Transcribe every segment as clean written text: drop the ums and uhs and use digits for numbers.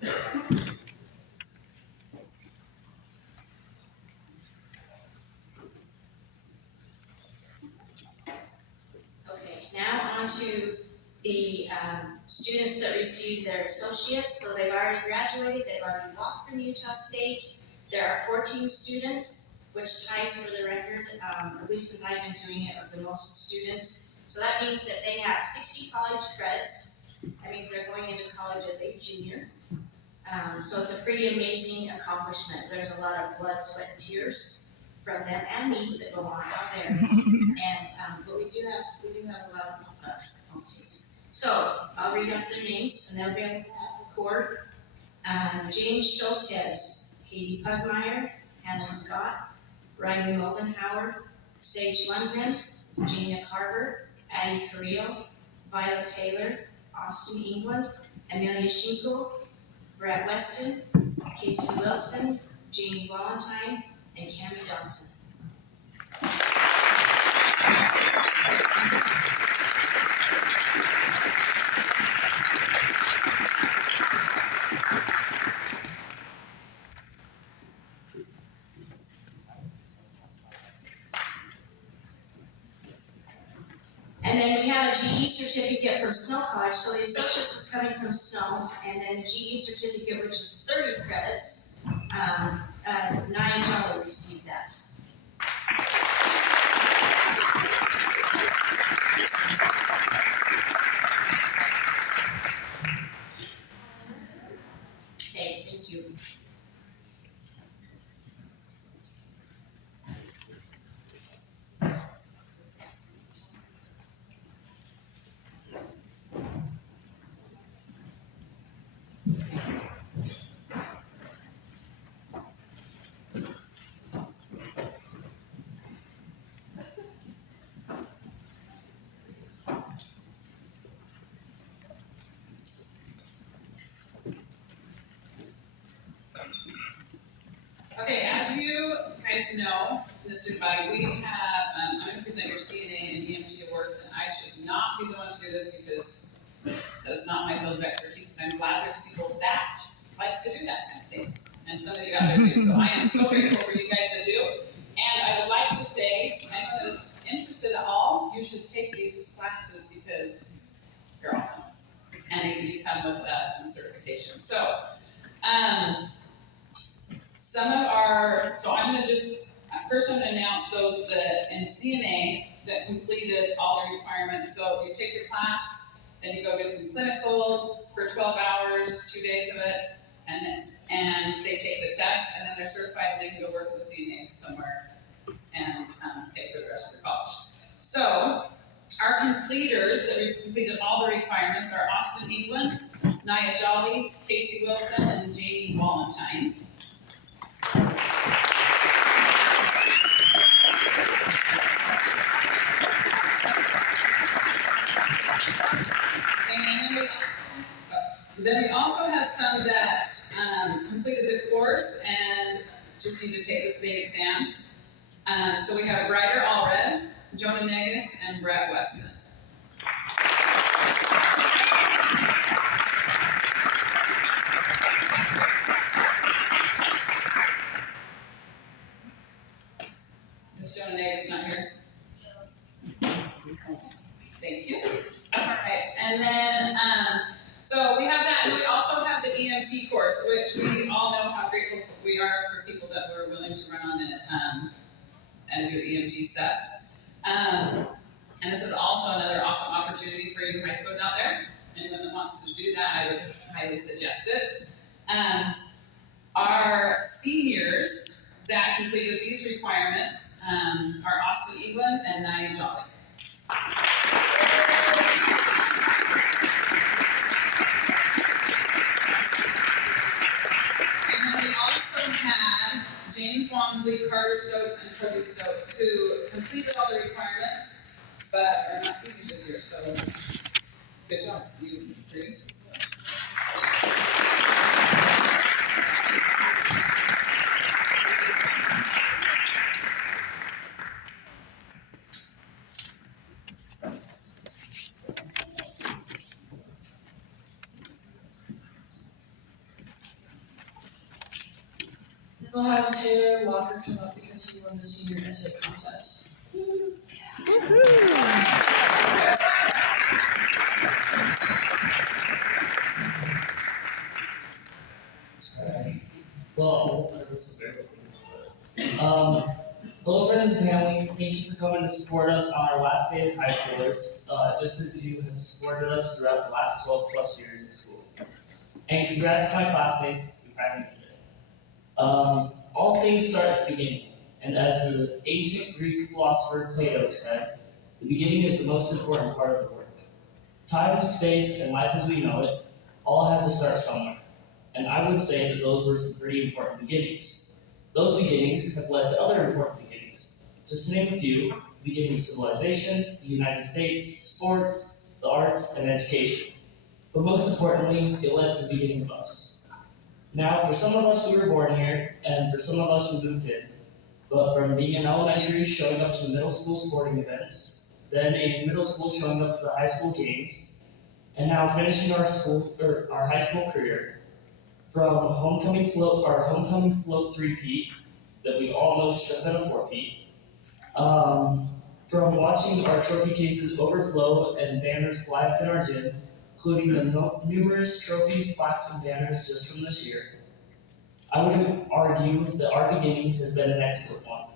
Okay, now on to the students that received their associates. So they've already graduated, they've already walked from Utah State. There are 14 students, which ties for the record, at least since I've been doing it, of the most students. So that means that they have 60 college credits. That means they're going into college as a junior. So it's a pretty amazing accomplishment. There's a lot of blood, sweat, and tears from them and me that go on out there. And but we do have a lot of postings. So I'll read up their names and they'll be on the board. James Schultes, Katie Pugmire, Hannah Scott, Riley Moldenhauer, Sage Lundgren, Gina Carver, Addie Carrillo, Violet Taylor, Austin England, Amelia Schinkel, Brett Weston, Casey Wilson, Jamie Valentine, and Cammie Dodson. And then we have a GE certificate from Snow College. So the associates is coming from Snow, and then the GE certificate, which is 30 credits, Nia Jolly received that. Okay, thank you. Okay, as you guys know, in the student body, we have, I'm going to present your CNA and EMT awards, and I should not be the one to do this because that's not my field of expertise, but I'm glad there's people that like to do that kind of thing. And some of you out there do, so I am so grateful for you guys that do. And I would like to say, anyone that is interested at all, you should take these classes because you're awesome. And you come with some certification. So, I'm going to first I'm going to announce those that in CNA that completed all the requirements. So you take your class, then you go do some clinicals for 12 hours, 2 days of it, and they take the test, and then they're certified, and they can go work as a CNA somewhere and pay for the rest of their college. So our completers that completed all the requirements are Austin England, Nia Jolly, Casey Wilson, and Jamie Valentine. Then we also had some that completed the course and just need to take the state exam. So we have Ryder Allred, Jonah Negus, and Brett Weston. Is Jonah Negus not here? Thank you. All right, and then so we have that, and we also have the EMT course, which we all know how grateful we are for people that were willing to run on it and do EMT stuff. And this is also another awesome opportunity for you high schools out there. Anyone that wants to do that, I would highly suggest it. Our seniors that completed these requirements are Austin England and Nia Jolly. And then we also had James Walmsley, Carter Stokes, and Cody Stokes, who completed all the requirements, but are not seniors this year, so good job, you three. We'll have Taylor Walker come up because he won the senior essay contest. Well, hello friends and family. Thank you for coming to support us on our last day as high schoolers, just as you have supported us throughout the last 12 plus years of school. And congrats to my classmates, we finally made it. All things start at the beginning, and as the ancient Greek philosopher Plato said, the beginning is the most important part of the work. Time, space, and life as we know it all have to start somewhere. And I would say that those were some pretty important beginnings. Those beginnings have led to other important beginnings. Just to name a few, the beginning of civilization, the United States, sports, the arts, and education. But most importantly, it led to the beginning of us. Now, for some of us, we were born here, and for some of us, we moved in. But from being in elementary, showing up to the middle school sporting events, then in middle school, showing up to the high school games, and now finishing our high school career, from our homecoming float three-peat that we all know should have been a four-peat, from watching our trophy cases overflow and banners fly up in our gym, including the numerous trophies, plaques, and banners just from this year, I would argue that our beginning has been an excellent one.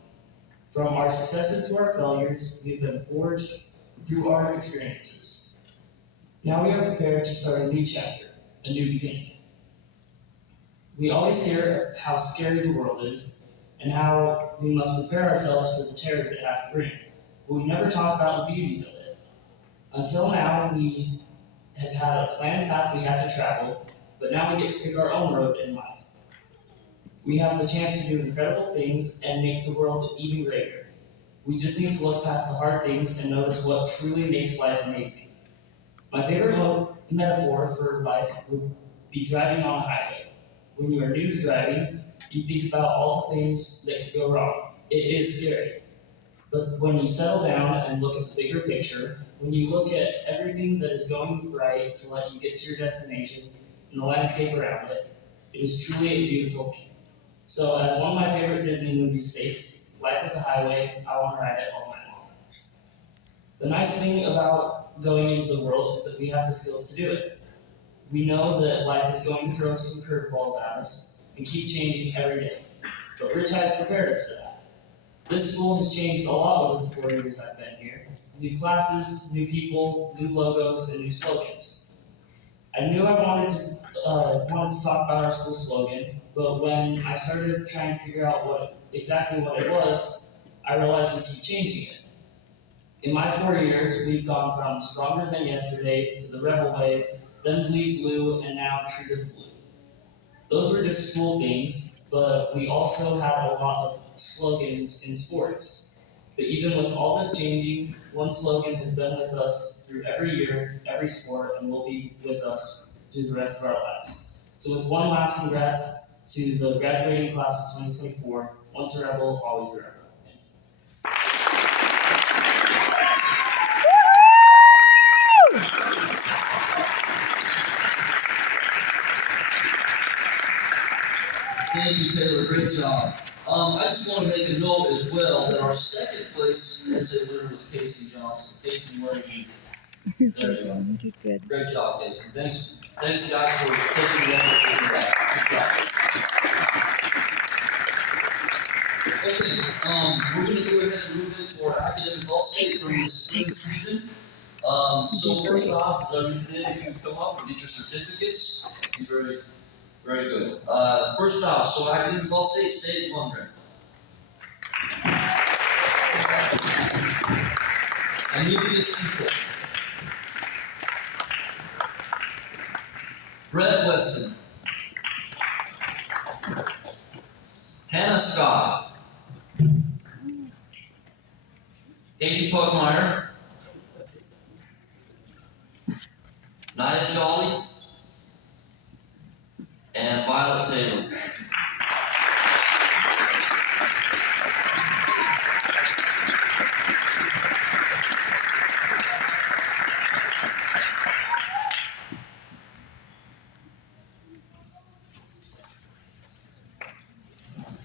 From our successes to our failures, we've been forged through our experiences. Now we are prepared to start a new chapter, a new beginning. We always hear how scary the world is and how we must prepare ourselves for the terrors it has to bring, but we never talk about the beauties of it. Until now, we have had a planned path we had to travel, but now we get to pick our own road in life. We have the chance to do incredible things and make the world even greater. We just need to look past the hard things and notice what truly makes life amazing. My favorite metaphor for life would be driving on a highway. When you are new to driving, you think about all the things that could go wrong. It is scary. But when you settle down and look at the bigger picture, when you look at everything that is going right to let you get to your destination and the landscape around it, it is truly a beautiful thing. So as one of my favorite Disney movies states, life is a highway, I want to ride it all night long. The nice thing about going into the world is that we have the skills to do it. We know that life is going to throw some curveballs at us and keep changing every day. But Rich has prepared us for that. This school has changed a lot over the 4 years I've been here. New classes, new people, new logos, and new slogans. I knew I wanted to talk about our school slogan, but when I started trying to figure out exactly what it was, I realized we keep changing it. In my 4 years, we've gone from Stronger Than Yesterday to the Rebel Way, then Bleed Blue, and now True to the Blue. Those were just school things, but we also had a lot of slogans in sports. But even with all this changing, one slogan has been with us through every year, every sport, and will be with us through the rest of our lives. So with one last congrats to the graduating class of 2024, once a rebel, always a rebel. Thank you, Taylor. Great job. I just want to make a note as well that our second place essay winner was Casey Johnson. Casey, where are you? There you go. You did good. Great job, Casey. Thanks guys for taking the effort to do that. Good job. Okay, we're going to go ahead and move into our academic all state from the spring season. So first off, as I mentioned, if you come up and get your certificates, be very good. First off, so academic all state, Sage Lundgren. Amelia Stuple. Brett Weston. Hannah Scott. Katie Pugmire. Nia Jolly. And Violet Taylor.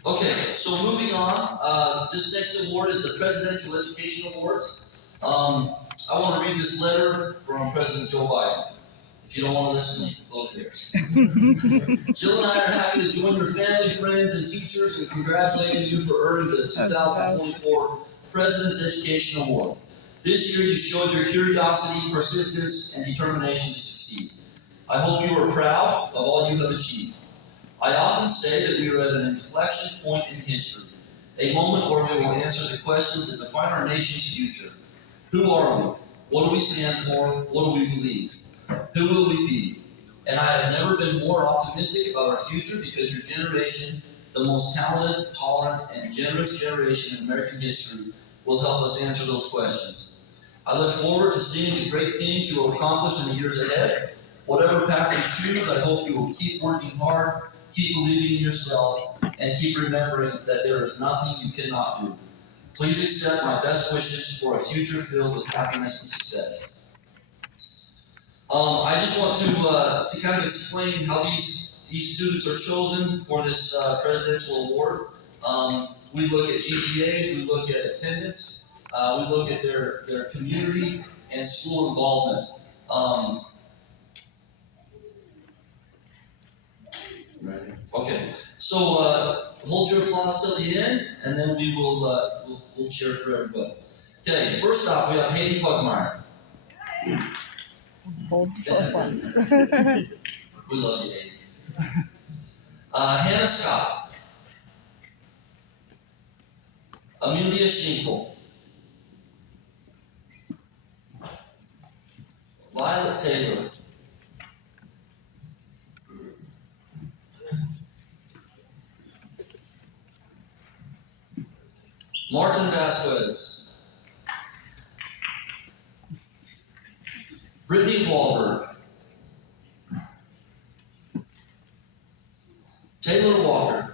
Okay, so moving on, this next award is the Presidential Education Awards. I want to read this letter from President Joe Biden. If you don't want to listen, you can close your ears. Jill and I are happy to join your family, friends, and teachers in congratulating you for earning the 2024 President's Education Award. This year you showed your curiosity, persistence, and determination to succeed. I hope you are proud of all you have achieved. I often say that we are at an inflection point in history, a moment where we will answer the questions that define our nation's future. Who are we? What do we stand for? What do we believe? Who will we be? And I have never been more optimistic about our future because your generation, the most talented, tolerant, and generous generation in American history, will help us answer those questions. I look forward to seeing the great things you will accomplish in the years ahead. Whatever path you choose, I hope you will keep working hard, keep believing in yourself, and keep remembering that there is nothing you cannot do. Please accept my best wishes for a future filled with happiness and success. I just want to kind of explain how these students are chosen for this presidential award. We look at GPAs, we look at attendance, we look at their community and school involvement. Okay, so hold your applause till the end, and then we will we'll cheer for everybody. Okay, first off, we have Haiti Pugmire. Hold the applause. We love you, Haiti. Hannah Scott. Amelia Schinkel. Violet Taylor. Martin Vasquez. Brittany Wahlberg. Taylor Walker.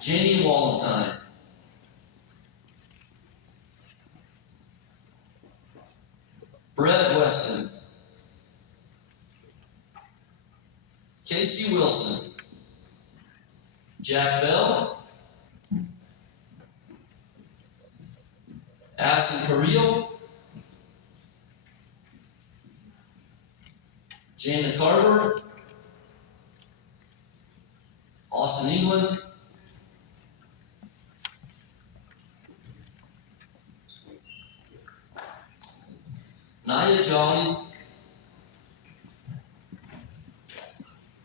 Jamie Walentine. Brett Weston. Casey Wilson. Jack Bell. Addison Carrillo. Jana Carver. Austin England. Naya Jolly.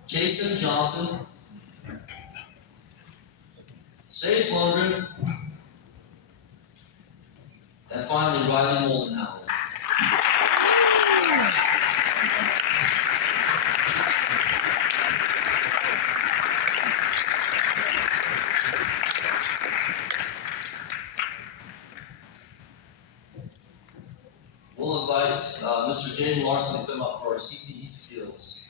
Kason Johnson. Sage Lundgren. And finally, Riley Moldenhauer. We'll invite Mr. Jamie Larson to come up for our CTE skills.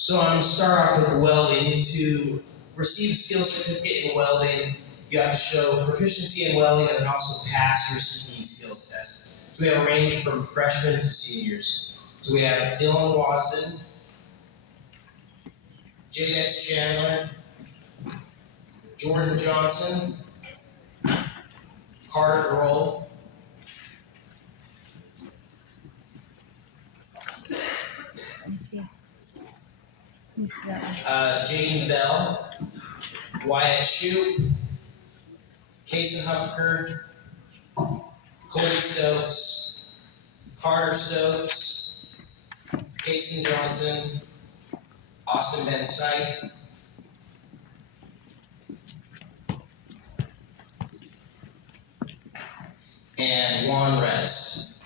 So I'm going to start off with welding. To receive a skills certificate in welding, you have to show proficiency in welding and then also pass your CTE skills test. So we have a range from freshmen to seniors. So we have Dylan Wasden, Jadex Chandler, Jordan Johnson, Carter Grohl, Let me see. Let me see that one. Jaden Bell, Wyatt Shoup, Kason Huffaker, Colby Stokes, Carter Stokes, Kason Johnson, Austin Ben Syke, and Juan Rest.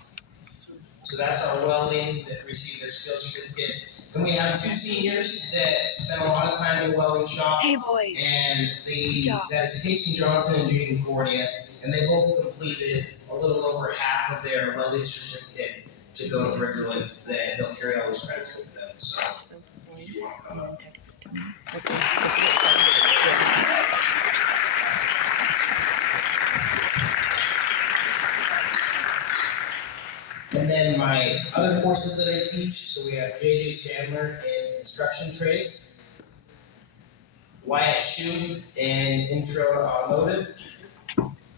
So that's our welding that received their skills certificate. And we have two seniors that spent a lot of time in the welding shop. Hey boys. And Good job. that is Kason Johnson and Jaden Cornea, and they both completed a little over half of their welding certificate to go to Bridgerland. They'll carry all those credits with them. So voice you want to come and up? then text it to me. But there's And then my other courses that I teach, so we have JJ Chandler in instruction trades, Wyatt Shue in intro to automotive,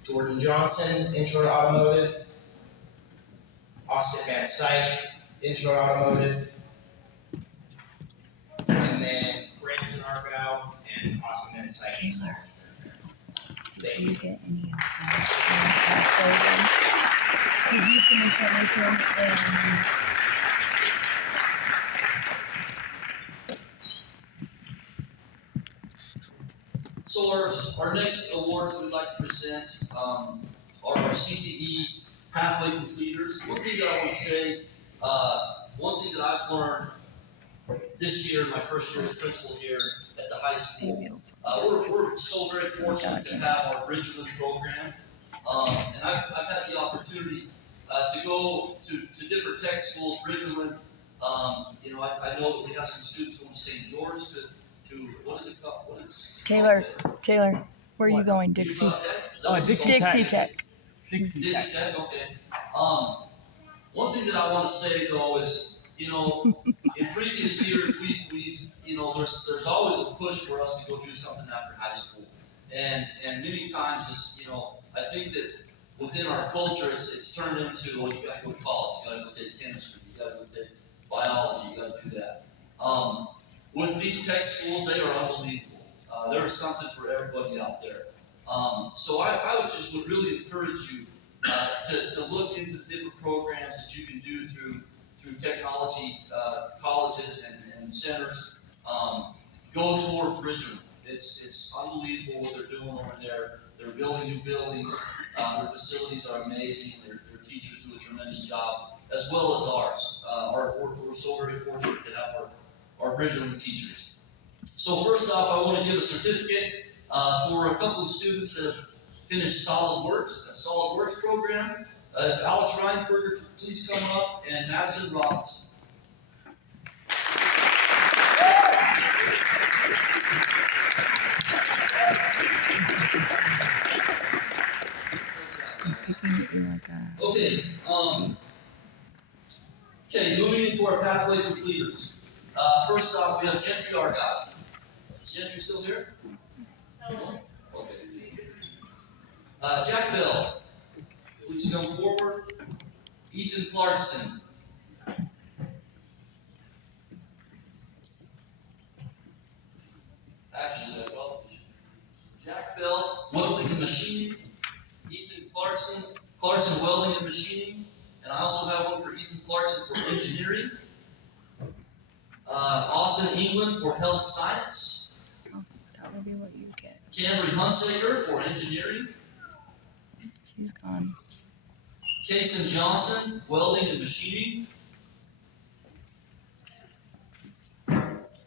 Jordan Johnson, intro to automotive, Austin Van Syke, intro to automotive, and then Branson Argyle and Austin Van Syke in small. Did you get any of that? Did you finish everything? So our next awards we'd like to present are our CTE pathway completers. One thing that I want to say, one thing that I've learned this year, my first year as principal here at the high school, we're so very fortunate to have our Bridgerland program, and I've had the opportunity to go to different tech schools. Bridgerland, I know that we have some students going to St. George to what is it called? What is Taylor, where are you going? Dixie. Utah Tech? Is that what it's Dixie called? Tech. Dixie Tech, okay. One thing that I want to say though is, in previous years there's always a push for us to go do something after high school, and many times I think that within our culture it's turned into, well, you got to go to college, you got to go take chemistry, you got to go take biology, you got to do that. With these tech schools, they are unbelievable. There is something for everybody out there. So I would really encourage you to look into the different programs that you can do through technology colleges and centers. Go toward Bridgerland. It's unbelievable what they're doing over there. They're building new buildings. Their facilities are amazing. Their teachers do a tremendous job, as well as ours. We're so very fortunate to have our Bridgerland teachers. So first off, I want to give a certificate for a couple of students that have finished SolidWorks, a SolidWorks program. If Alex Reinsberger could please come up, and Madison Robinson. Picking it, you're like a... Okay, moving into our pathway completers. First off, we have Gentry Argyle. Is Gentry still here? No. Okay. Jack Bell, please come forward. Ethan Clarkson. Actually, Jack Bell, welding and machining. Ethan Clarkson welding and machining. And I also have one for Ethan Clarkson for engineering. Austin England for health science. Oh, that would be what you get. Cambry Hunsaker for engineering. She's gone. Kason Johnson, welding and machining.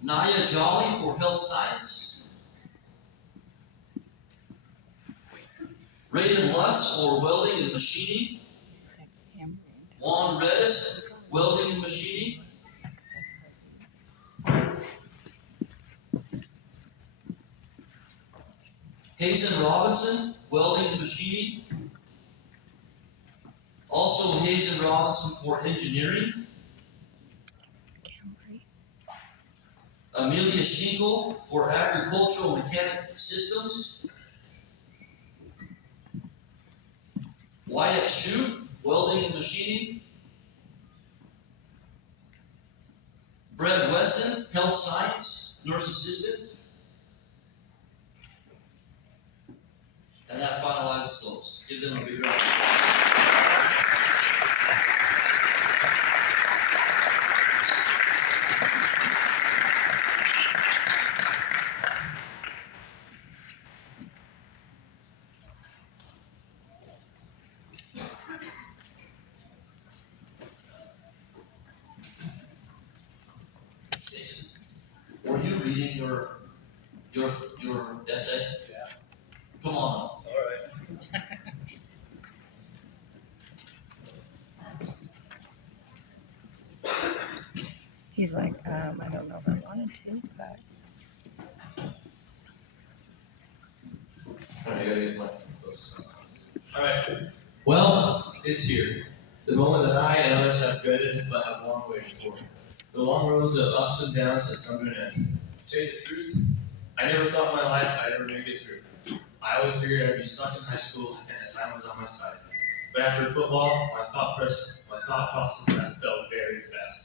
Naya Jolly for health science. Raiden Lutz for welding and machining. That's Amber. Juan Redis, welding and machining. Hazen Robinson, welding and machining. Also Hazen Robinson for engineering. Camry. Amelia Shingle for agricultural mechanic systems. Wyatt Shue, welding and machining. Brett Weston, health science, nurse assistant. And that finalizes those. Give them a big round of applause. Jason, were you reading your essay? Yeah. Come on up. He's like, I don't know if I wanted to, but Alright, I gotta get my focus on. Alright, well, it's here. The moment that I and others have dreaded but have long waited for. The long roads of ups and downs has come to an end. To tell you the truth, I never thought in my life I'd ever make it through. I always figured I'd be stuck in high school and that time was on my side. But after football, my thought process fell very fast.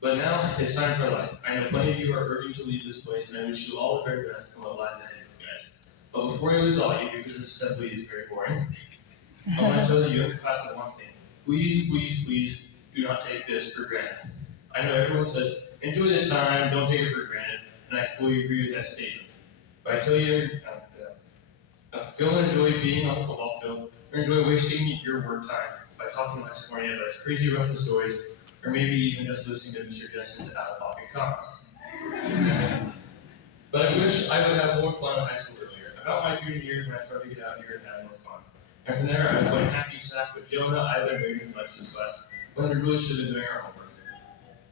But now it's time for life. I know plenty of you are urging to leave this place, and I wish you all the very best and what lies ahead of you guys. But before you lose all you, because this assembly is very boring, I want to tell you in class one thing. Please do not take this for granted. I know everyone says, enjoy the time, don't take it for granted, and I fully agree with that statement. But I tell you, go and enjoy being on the football field, or enjoy wasting your work time by talking like Smarty about his crazy Russian stories, or maybe even just listening to Mr. Jessen's out-of-pocket comments. But I wish I would have more fun in high school earlier. About my junior year, when I started to get out here and have more fun. And from there, I went hacky sack with Jonah, Ivan, Raven, and Lex's class, when we really should have been doing our homework.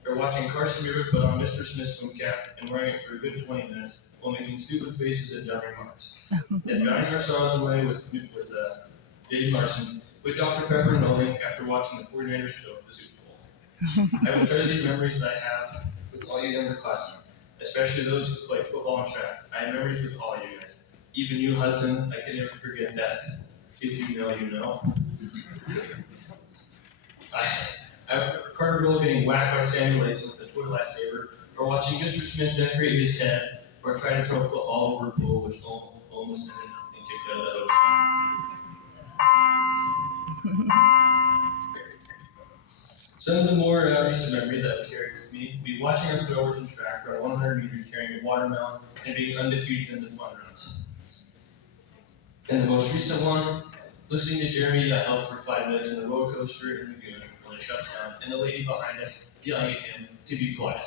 Or watching Carson Beaver put on Mr. Smith's swim cap and wearing it for a good 20 minutes while making stupid faces at dumb remarks. Then drowning ourselves away with Dave Larson, with Dr. Pepper knowing after watching the 49ers choke the Super Bowl. I will treasure these memories that I have with all you younger classmen, especially those who play football and track. I have memories with all you guys. Even you, Hudson, I can never forget that. If you know, you know. I remember Carterville getting whacked by Samuel Layson with a toy lightsaber, or watching Mr. Smith decorate his head, or try to throw a football over a pool, which almost ended up being kicked out of the hotel. Some of the more recent memories I have carried with me would be watching our throwers in track run 100 meters carrying a watermelon and being undefeated in the fun runs. And the most recent one, listening to Jeremy help for 5 minutes in the roller coaster in the lagoon when it shuts down, and the lady behind us yelling at him to be quiet.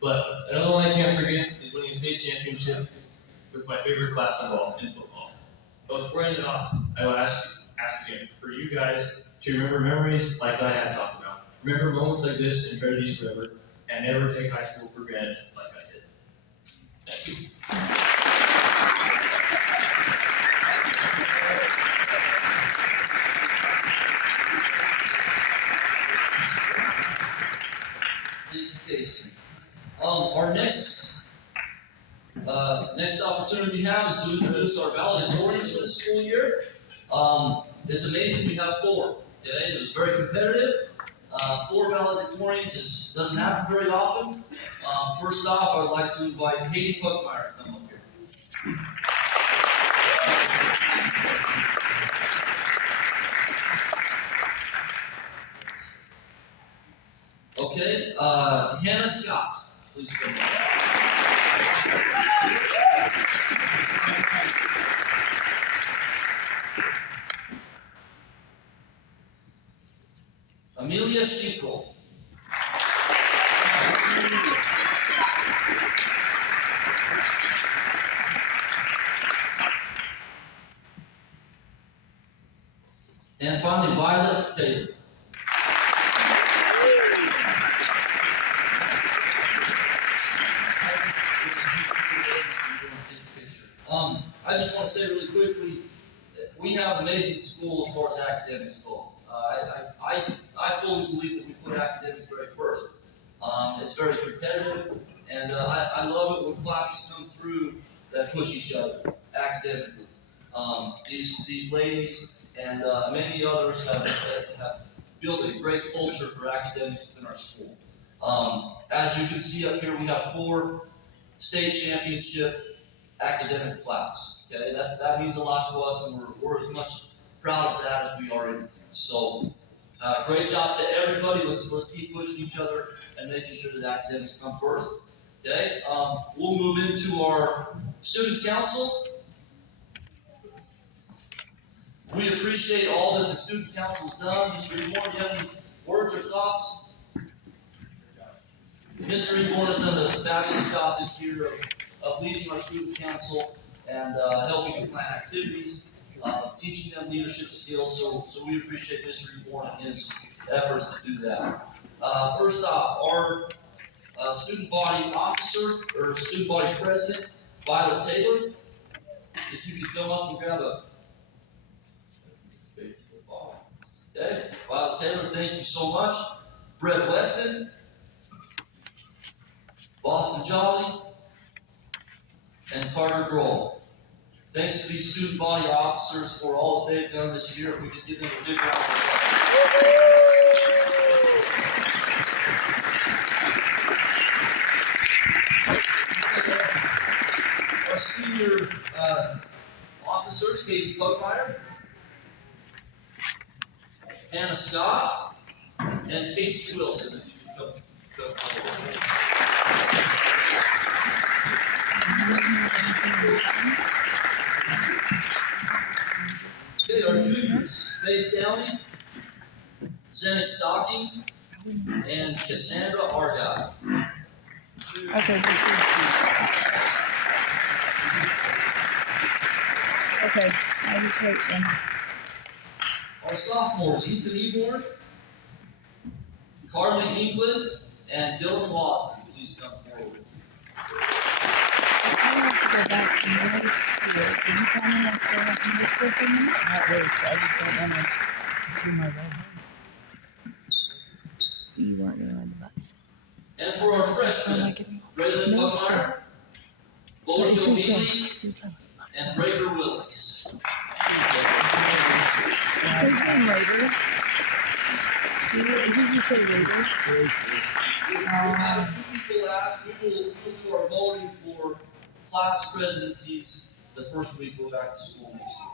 But another one I can't forget is winning a state championship with my favorite class involved in football. But before I end it off, I will ask again for you guys to remember memories like I had talked about. Remember moments like this and treasure these forever, and never take high school for granted like I did. Thank you. Casey. Our next opportunity we have is to introduce our valedictorians for the school year. It's amazing we have 4. Okay, it was very competitive. 4 valedictorians doesn't happen very often. First off, I would like to invite Katie Puckmeyer to come up here. Okay, Hannah Scott, please come up. Amelia Schickel. And finally, Violet Taylor. I just want to say really quickly, we have an amazing school as far as academics go. I fully believe that we put academics very first. It's very competitive, and I love it when classes come through that push each other academically. These ladies and many others have built a great culture for academics within our school. As you can see up here, we have 4 state championship academic plaques. Okay, that means a lot to us, and we're as much proud of that as we are anything. So, great job to everybody. Let's keep pushing each other and making sure that academics come first. Okay, we'll move into our student council. We appreciate all that the student council has done. Mr. Reborn, do you have any words or thoughts? Mr. Reborn has done a fabulous job this year of leading our student council and helping to plan activities, teaching them leadership skills. So we appreciate Mr. Reborn and his efforts to do that. First off, our student body officer, or student body president, Violet Taylor. If you could come up and grab a. Okay, Violet Taylor, thank you so much. Brett Weston, Boston Jolly, and Carter Grohl. Thanks to these student body officers for all that they've done this year. If we could give them a big round of applause. Our senior officers, Katie Pugmire, Hannah Scott, and Casey Wilson. If you could come forward. Okay, our juniors, Faith Downey, Zenit Stocking, and Cassandra Argyle. Okay, this is. Okay, I just wait then. Our sophomores, Easton Eborn, Carly England, and Dylan Lawson. Please come forward. I want to go back to middle school. Can you tell me what's going on in middle school for me? Not really, so I just don't want to do my role. You weren't going to ride the bus. And for our freshmen, Braylon Buckmeyer, Lauren O'Neilly, and Rager Willis. Say his name later. Did you say later? If we have two people ask, we will do our voting for class presidencies the first week we're back to school next year.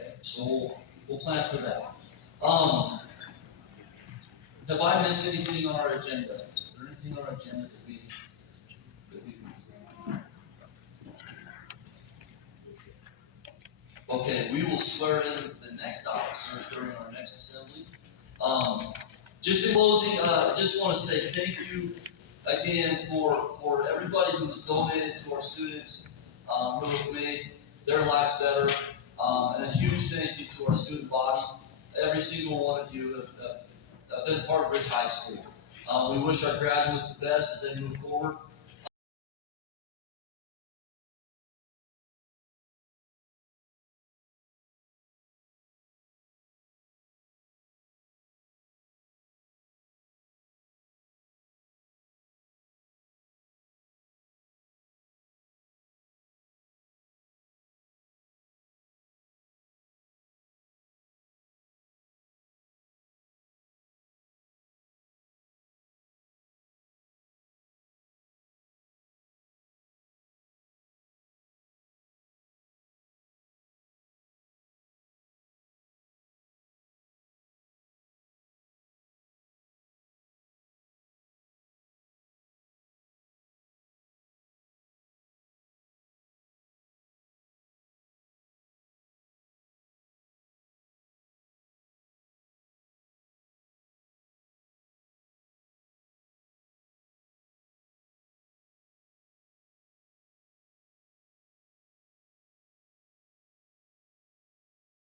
Okay, so we'll plan for that. Have I missed anything on our agenda? Is there anything on our agenda that we can? Okay, we will swear in the next officers during our next assembly. Just in closing, just want to say thank you again for everybody who has donated to our students, who have made their lives better, and a huge thank you to our student body. Every single one of you have been part of Rich High School. We wish our graduates the best as they move forward.